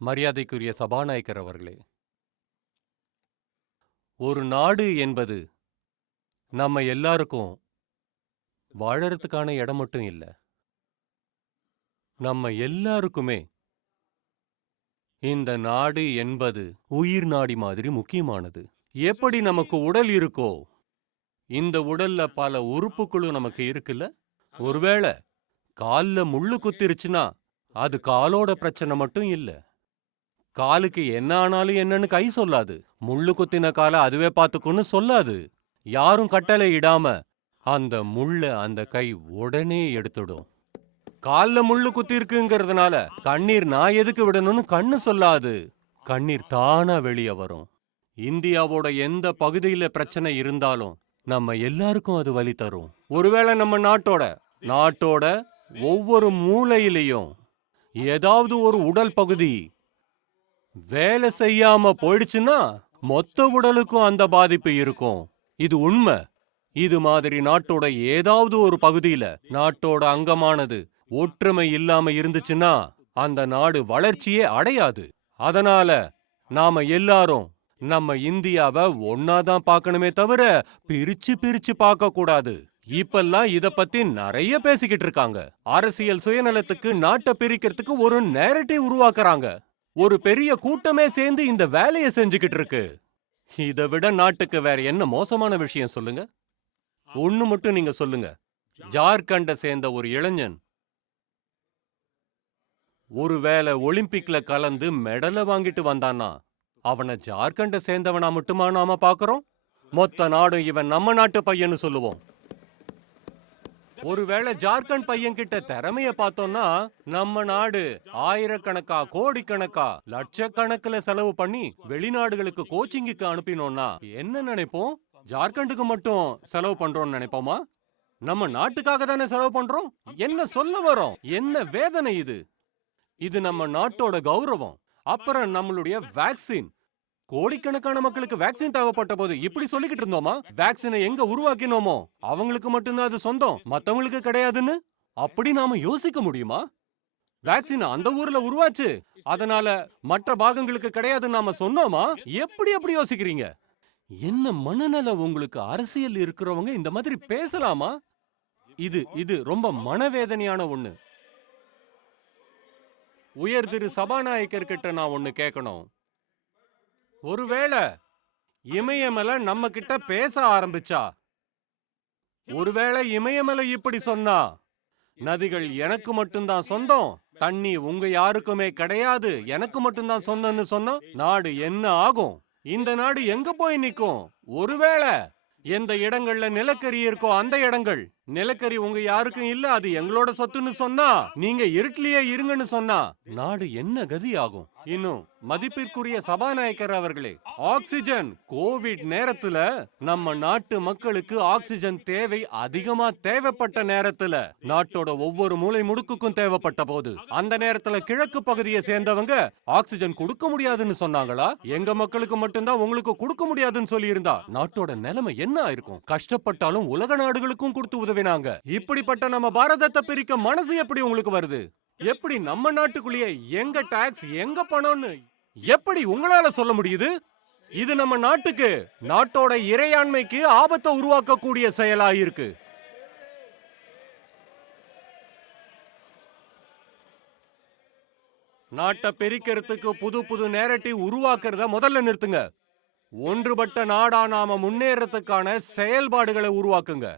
மரியாதைக்குரிய சபாநாயகர் அவர்களே, ஒரு நாடு என்பது நம்ம எல்லாருக்கும் வாழறதுக்கான இடம் மட்டும் இல்ல. நம்ம எல்லாருக்குமே இந்த நாடு என்பது உயிர் நாடி மாதிரி முக்கியமானது. எப்படி நமக்கு உடல் இருக்கோ, இந்த உடல்ல பல உறுப்புகளும் நமக்கு இருக்குல்ல. ஒருவேளை கால்ல முள்ளு குத்திருச்சுன்னா அது காலோட பிரச்சனை மட்டும் இல்ல. காலுக்கு என்ன ஆனாலும் என்னன்னு கை சொல்லாது. முள்ளு குத்தின கால அதுவே பாத்துக்குன்னு சொல்லாது. யாரும் கட்டளை இடாம அந்த முள்ள அந்த கை உடனே எடுத்துடும். கால்ல முள்ளு குத்தி இருக்குங்கிறதுனால கண்ணீர் நான் எதுக்கு விடணும்னு கண்ணு சொல்லாது. கண்ணீர் தானா வெளியே வரும். இந்தியாவோட எந்த பகுதியில பிரச்சனை இருந்தாலும் நம்ம எல்லாருக்கும் அது வலி தரும். ஒருவேளை நம்ம நாட்டோட ஒவ்வொரு மூலையிலையும் ஏதாவது ஒரு உடல் பகுதி வேலை செய்யாம போயிடுச்சுன்னா மொத்த உடலுக்கும் அந்த பாதிப்பு இருக்கும். இது உண்மை. இது மாதிரி நாட்டோட ஏதாவது ஒரு பகுதியில நாட்டோட அங்கமானது ஒற்றுமை இல்லாம இருந்துச்சுன்னா அந்த நாடு வளர்ச்சியே அடையாது. அதனால நாம எல்லாரும் நம்ம இந்தியாவை ஒன்னாதான் பார்க்கணுமே தவிர பிரிச்சு பிரிச்சு பார்க்க கூடாது. இப்பெல்லாம் இத பத்தி நிறைய பேசிக்கிட்டு இருக்காங்க. அரசியல் சுயநலத்துக்கு நாட்டை பிரிக்கிறதுக்கு ஒரு நேரட்டிவ் உருவாக்குறாங்க. ஒரு பெரிய கூட்டமே சேர்ந்து இந்த வேலையை செஞ்சுக்கிட்டு இருக்கு. இதை விட நாட்டுக்கு வேற என்ன மோசமான விஷயம் சொல்லுங்க? ஒண்ணு மட்டும் நீங்க சொல்லுங்க. ஜார்க்கண்ட சேர்ந்த ஒரு இளைஞன் ஒருவேளை ஒலிம்பிக்ல கலந்து மெடலை வாங்கிட்டு வந்தான்னா அவனை ஜார்க்கண்ட சேர்ந்தவனா மட்டுமா நாம பாக்குறோம்? மொத்த நாடும் இவன் நம்ம நாட்டு பையன்னு சொல்லுவோம். ஒருவேளை ஜார்க்கண்ட் பையன் கிட்ட திறமைய பார்த்தோம்னா நம்ம நாடு ஆயிரக்கணக்கா கோடிக்கணக்கா லட்சக்கணக்கில் செலவு பண்ணி வெளிநாடுகளுக்கு கோச்சிங்குக்கு அனுப்பினோம்னா என்ன நினைப்போம்? ஜார்க்கண்டுக்கு மட்டும் செலவு பண்றோம்னு நினைப்போமா? நம்ம நாட்டுக்காக தானே செலவு பண்றோம். என்ன சொல்ல வரோம்? என்ன வேதனை இது? இது நம்ம நாட்டோட கௌரவம். அப்புறம் நம்மளுடைய வேக்சின். கோடிக்கணக்கான மக்களுக்கு வேக்சின் தேவைப்பட்ட போது இப்படி சொல்லிக்கிட்டு இருந்தோமா? வேக்சினை எங்க உருவாக்கினோமோ அவங்களுக்கு மட்டும்தான் அது சொந்தம், மத்தவங்களுக்கு கிடையாதுன்னு. அப்படி நாம யோசிக்க முடியுமா? வேக்சின் அந்த ஊர்ல உருவாச்சு, அதனால மற்ற பாகங்களுக்கு கிடையாதுன்னு நாம சொன்னோமா? எப்படி யோசிக்கிறீங்க? என்ன மனநல உங்களுக்கு? அரசியல் இருக்கிறவங்க இந்த மாதிரி பேசலாமா? இது ரொம்ப மனவேதனையான ஒண்ணு. உயர் திரு சபாநாயகர் கிட்ட நான் ஒண்ணு கேட்கணும். ஒருவேளை இமயமலை நம்ம கிட்ட பேச ஆரம்பிச்சா, ஒருவேளை இமயமலை இப்படி சொன்னா, நதிகள் எனக்கு மட்டும்தான் சொந்தம், தண்ணி உங்க யாருக்குமே கிடையாது, எனக்கு மட்டும்தான் சொந்தம்னு சொன்னா நாடு என்ன ஆகும்? இந்த நாடு எங்க போய் நிக்கும்? ஒருவேளை எந்த இடங்கள்ல நிலக்கரி இருக்கோ அந்த இடங்கள், நிலக்கரி உங்க யாருக்கும் இல்ல, அது எங்களோட சொத்துன்னு சொன்னா, நீங்க இருட்டிலேயே இருங்கன்னு சொன்னா நாடு என்ன கதி ஆகும்? இன்னும் மதிப்பிற்குரிய சபாநாயகர் அவர்களே, ஆக்சிஜன் கோவிட் நேரத்துல நம்ம நாட்டு மக்களுக்கு ஆக்சிஜன் தேவை அதிகமா தேவைப்பட்ட நேரத்துல, நாட்டோட ஒவ்வொரு மூலை முடுக்குக்கும் தேவைப்பட்ட போது, அந்த நேரத்துல கிழக்கு பகுதியை சேர்ந்தவங்க ஆக்சிஜன் கொடுக்க முடியாதுன்னு சொன்னாங்களா? எங்க மக்களுக்கு மட்டும்தான் உங்களுக்கு கொடுக்க முடியாதுன்னு சொல்லி இருந்தா நாட்டோட நிலைமை என்ன ஆயிருக்கும்? கஷ்டப்பட்டாலும் உலக நாடுகளுக்கும் கொடுத்து உதவினாங்க. இப்படிப்பட்ட நம்ம பாரதத்தை பிரிக்க மனசு எப்படி உங்களுக்கு வருது? எப்படி நம்ம நாட்டுக்குள்ளேயே எங்க டாக்ஸ் எங்க பணம்னு எப்படி உங்களால சொல்ல முடியுது? இது நம்ம நாட்டுக்கு, நாட்டோட இறையாண்மைக்கு ஆபத்தை உருவாக்கக்கூடிய செயலா இருக்கு. நாட்டை பிரிக்கிறதுக்கு புது புது நேரட்டிவ் உருவாக்குறத முதல்ல நிறுத்துங்க. ஒன்றுபட்ட நாடா நாம முன்னேறதுக்கான செயல்பாடுகளை உருவாக்குங்க.